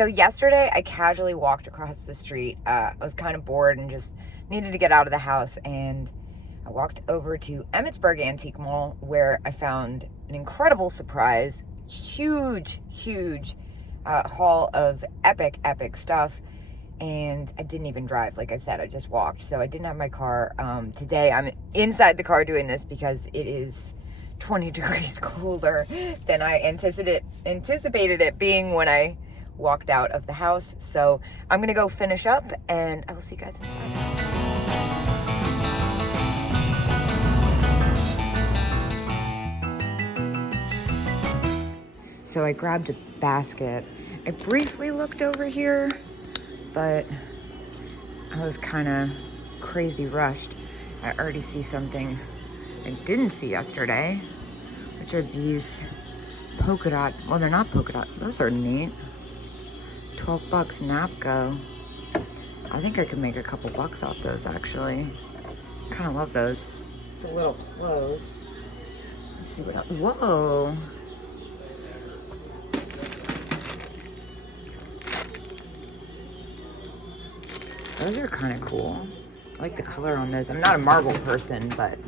So yesterday I casually walked across the street. I was kind of bored and just needed to get out of the house, and I walked over to Emmitsburg Antique Mall, where I found an incredible surprise. Huge haul of epic stuff. And I didn't even drive. Like I said, I just walked. So I didn't have my car. Today I'm inside the car doing this because it is 20 degrees colder than I anticipated it being when I walked out of the house. So I'm gonna go finish up and I will see you guys inside. So I grabbed a basket. I briefly looked over here, but I was kind of crazy rushed. I already see something I didn't see yesterday, which are these polka dot. Well, they're not polka dot. Those are neat. 12 bucks Napco. I think I could make a couple bucks off those, actually. Kind of love those. It's a little close. Let's see what else. Whoa. Those are kind of cool. I like the color on those. I'm not a marble person, but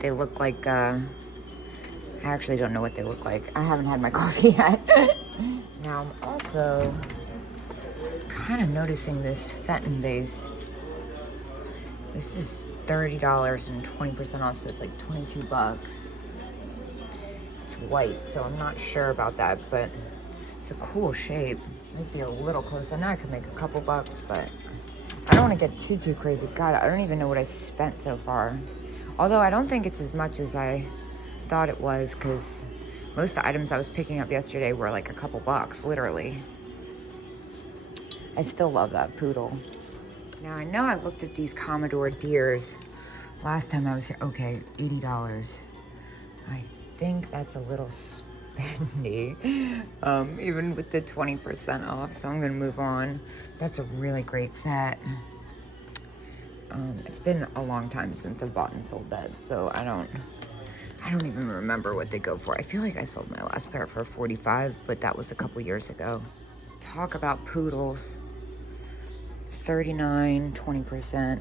they look like, I actually don't know what they look like. I haven't had my coffee yet. Now I'm also kind of noticing this Fenton vase. This is $30 and 20% off, so it's like 22 bucks. It's white, so I'm not sure about that, but it's a cool shape. Might be a little close. I know I could make a couple bucks, but I don't want to get too crazy. God, I don't even know what I spent so far. Although I don't think it's as much as I thought it was, because most of the items I was picking up yesterday were like a couple bucks, literally. I still love that poodle. Now I know I looked at these Commodore deers last time I was here. Okay, $80. I think that's a little spendy, even with the 20% off, so I'm gonna move on. That's a really great set. It's been a long time since I've bought and sold that, so I don't even remember what they go for. I feel like I sold my last pair for $45, but that was a couple years ago. Talk about poodles. $39, 20%.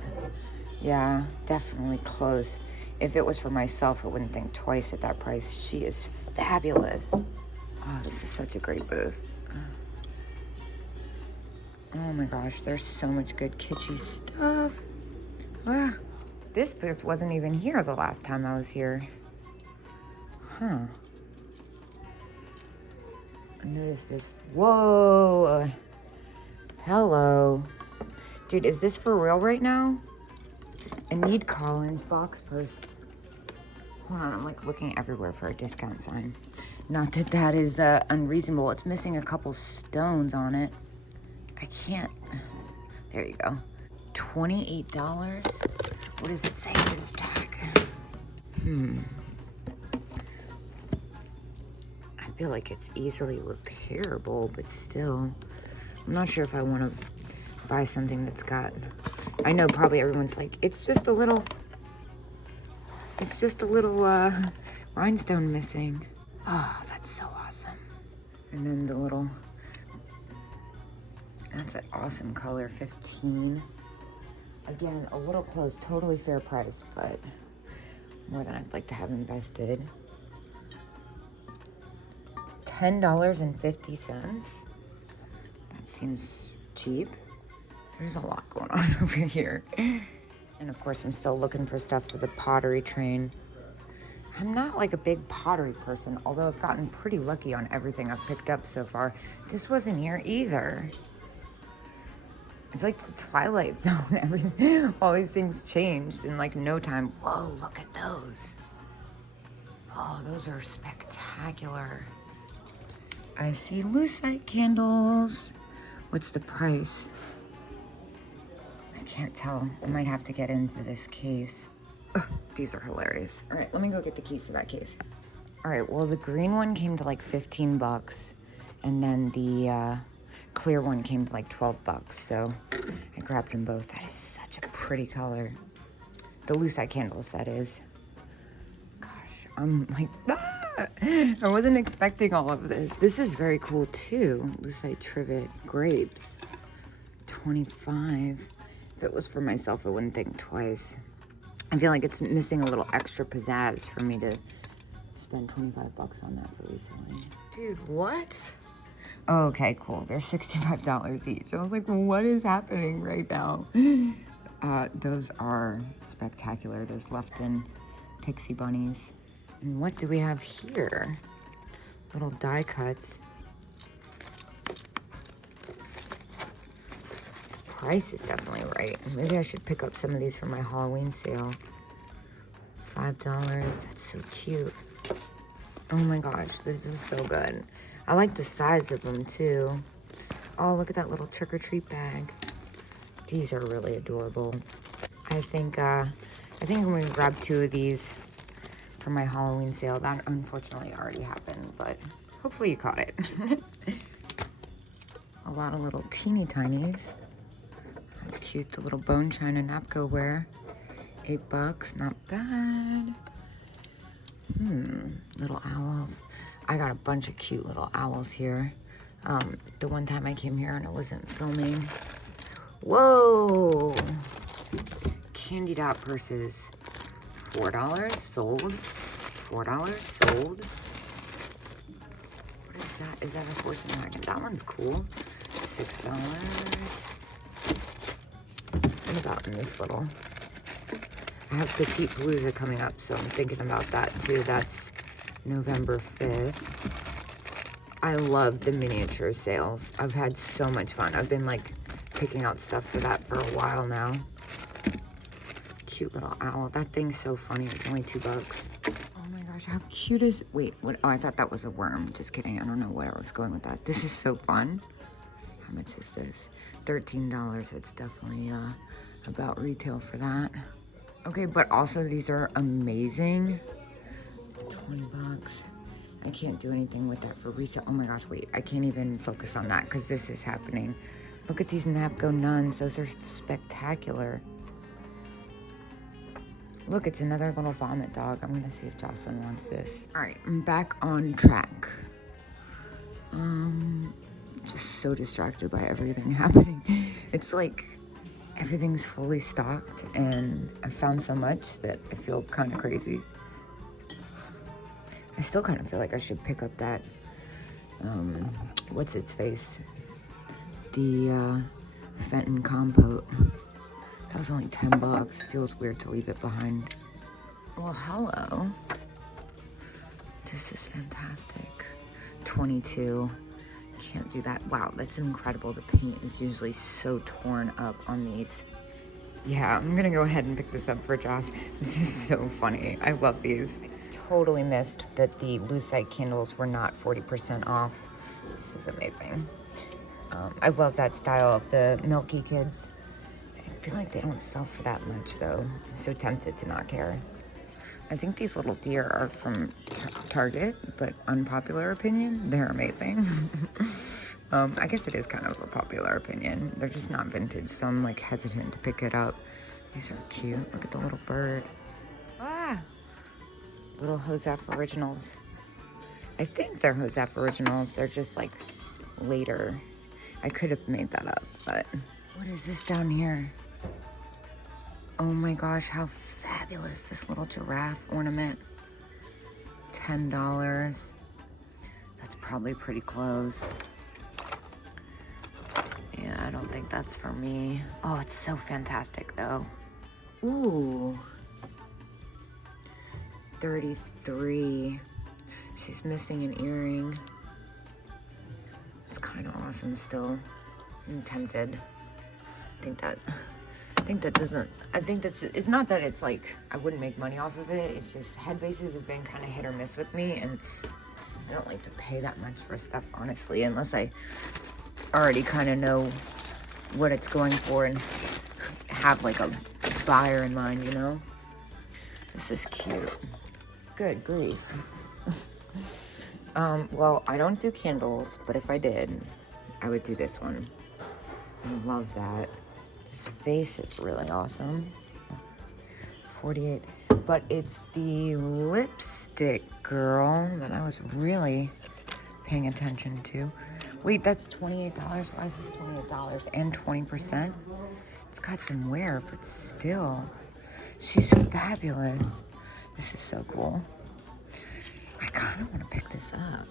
Yeah, definitely close. If it was for myself, I wouldn't think twice at that price. She is fabulous. Oh, this is such a great booth. Oh my gosh, there's so much good kitschy stuff. Ah, this booth wasn't even here the last time I was here. Huh. I noticed this. Whoa. Hello. Dude, is this for real right now? I need Collins box purse. Hold on, I'm like looking everywhere for a discount sign. Not that that is unreasonable. It's missing a couple stones on it. I can't. There you go. $28? What does it say on this tag? I feel like it's easily repairable, but still. I'm not sure if I want to buy something that's got, I know probably everyone's like, it's just a little rhinestone missing. Oh, that's so awesome. And then the little, that's an awesome color, 15. Again, a little close, totally fair price, but more than I'd like to have invested. $10.50. That seems cheap. There's a lot going on over here. And of course, I'm still looking for stuff for the pottery train. I'm not like a big pottery person, although I've gotten pretty lucky on everything I've picked up so far. This wasn't here either. It's like the Twilight Zone. Everything, all these things changed in like no time. Whoa, look at those. Oh, those are spectacular. I see lucite candles. What's the price? I can't tell. I might have to get into this case. Ugh, these are hilarious. All right, let me go get the key for that case. All right, well, the green one came to like 15 bucks, and then the clear one came to like 12 bucks, so I grabbed them both. That is such a pretty color. The lucite candles, that is. Gosh, I'm like, ah! I wasn't expecting all of this. This is very cool too. Lucite trivet grapes. 25. If it was for myself, I wouldn't think twice. I feel like it's missing a little extra pizzazz for me to spend 25 bucks on that for reselling. Dude, what? Oh, okay, cool. They're $65 each. I was like, what is happening right now? Those are spectacular. Those Lefton pixie bunnies. And what do we have here? Little die cuts. Price is definitely right. Maybe I should pick up some of these for my Halloween sale. $5. That's so cute. Oh my gosh, this is so good. I like the size of them too. Oh, look at that little trick-or-treat bag. These are really adorable. I think I'm gonna grab 2 of these for my Halloween sale. That unfortunately already happened, but hopefully you caught it. A lot of little teeny tinies. That's cute, the little bone china Napco-ware. $8, not bad. Little owls. I got a bunch of cute little owls here. The one time I came here and I wasn't filming. Whoa! Candy dot purses. $4 sold. $4 sold. What is that? Is that a horse and wagon? That one's cool. $6. What about in this little? I have Petite Palooza coming up, so I'm thinking about that too. That's November 5th. I love the miniature sales. I've had so much fun. I've been like picking out stuff for that for a while now. Cute little owl. That thing's so funny. It's only $2. Oh my gosh, how cute is... Wait, what? Oh, I thought that was a worm. Just kidding. I don't know where I was going with that. This is so fun. How much is this? $13. It's definitely about retail for that. Okay, but also these are amazing. $20. I can't do anything with that for resale. Oh my gosh, wait. I can't even focus on that because this is happening. Look at these Napco nuns. Those are spectacular. Look, it's another little vomit dog. I'm gonna see if Jocelyn wants this. All right, I'm back on track. Just so distracted by everything happening. It's like everything's fully stocked and I found so much that I feel kind of crazy. I still kind of feel like I should pick up that, what's its face? The Fenton compote. That was only $10. Feels weird to leave it behind. Well, hello. This is fantastic. 22. Can't do that. Wow, that's incredible. The paint is usually so torn up on these. Yeah, I'm gonna go ahead and pick this up for Joss. This is so funny. I love these. I totally missed that the lucite candles were not 40% off. This is amazing. I love that style of the Milky Kids. I feel like they don't sell for that much though. I'm so tempted to not care. I think these little deer are from Target, but unpopular opinion, they're amazing. I guess it is kind of a popular opinion. They're just not vintage, so I'm like hesitant to pick it up. These are cute. Look at the little bird. Ah! Little Joseph Originals. I think they're Joseph Originals. They're just like later. I could have made that up, but what is this down here? Oh my gosh, how fabulous. This little giraffe ornament. $10. That's probably pretty close. Yeah, I don't think that's for me. Oh, it's so fantastic though. Ooh. 33. She's missing an earring. It's kind of awesome still. I'm tempted. I think that's, it's not that it's like, I wouldn't make money off of it. It's just head vases have been kind of hit or miss with me, and I don't like to pay that much for stuff, honestly, unless I already kind of know what it's going for and have like a buyer in mind, you know? This is cute. Good grief. Well, I don't do candles, but if I did, I would do this one. I love that. This vase is really awesome. 48. but it's the lipstick girl that I was really paying attention to. Wait, that's $28? Why is this $28 and 20%? It's got some wear, but still, she's fabulous. This is so cool. I kind of want to pick this up.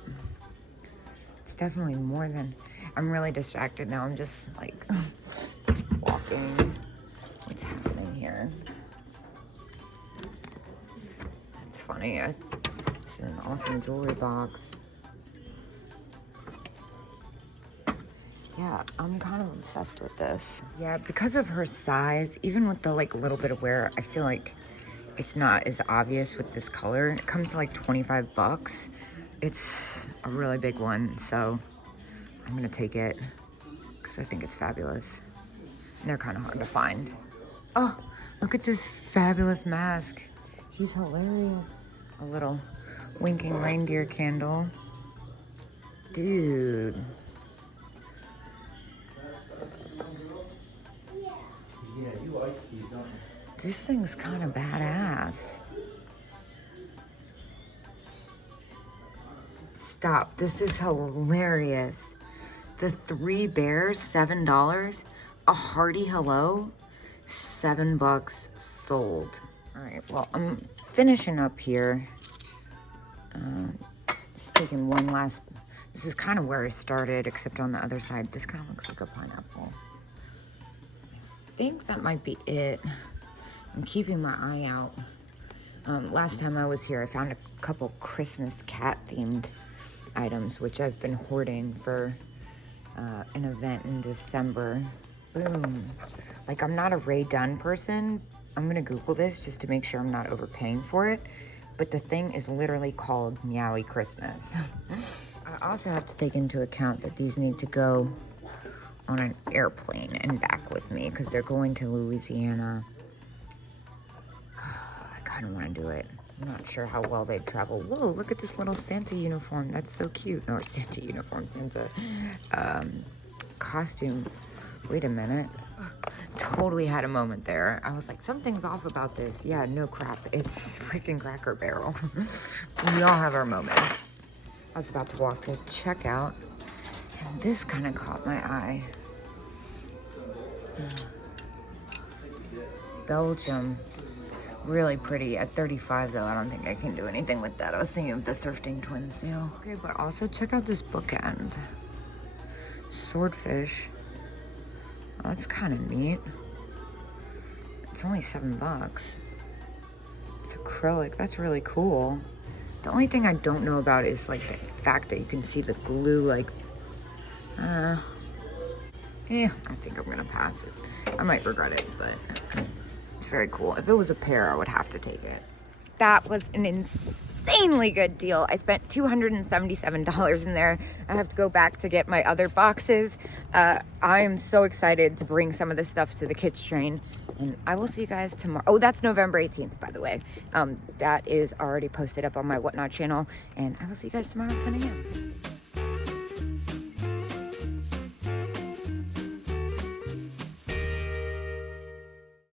It's definitely more than... I'm really distracted now. I'm just like walking. What's happening here? That's funny. This is an awesome jewelry box. Yeah, I'm kind of obsessed with this. Yeah, because of her size, even with the like little bit of wear, I feel like it's not as obvious with this color. It comes to like 25 bucks. It's a really big one, so I'm gonna take it because I think it's fabulous. And they're kind of hard to find. Oh, look at this fabulous mask. He's hilarious. A little winking reindeer candle. Dude. Yeah, you like Steve, don't you? This thing's kind of badass. Stop. This is hilarious. The 3 bears, $7. A hearty hello, $7 sold. All right, well, I'm finishing up here. Just taking one last... This is kind of where I started, except on the other side. This kind of looks like a pineapple. I think that might be it. I'm keeping my eye out. Last time I was here, I found a couple Christmas cat-themed items, which I've been hoarding for an event in December. Boom. Like, I'm not a Ray Dunn person. I'm gonna Google this just to make sure I'm not overpaying for it. But the thing is literally called Meowie Christmas. I also have to take into account that these need to go on an airplane and back with me because they're going to Louisiana. I kind of want to do it. I'm not sure how well they'd travel. Whoa, look at this little Santa uniform. That's so cute. No, Santa uniform, Santa costume. Wait a minute. Totally had a moment there. I was like, something's off about this. Yeah, no crap. It's freaking Cracker Barrel. We all have our moments. I was about to walk to checkout, and this kind of caught my eye. Belgium. Really pretty. At 35 though, I don't think I can do anything with that. I was thinking of the Thrifting Twin sale. Okay, but also check out this bookend. Swordfish. Oh, that's kind of neat. It's only $7. It's acrylic. That's really cool. The only thing I don't know about is like the fact that you can see the glue like, yeah, I think I'm gonna pass it. I might regret it, but it's very cool. If it was a pair, I would have to take it. That was an insanely good deal. I spent $277 in there. I have to go back to get my other boxes. I am so excited to bring some of this stuff to the Kitsch train, and I will see you guys tomorrow. Oh, that's November 18th, by the way. That is already posted up on my Whatnot channel, and I will see you guys tomorrow at 10 a.m.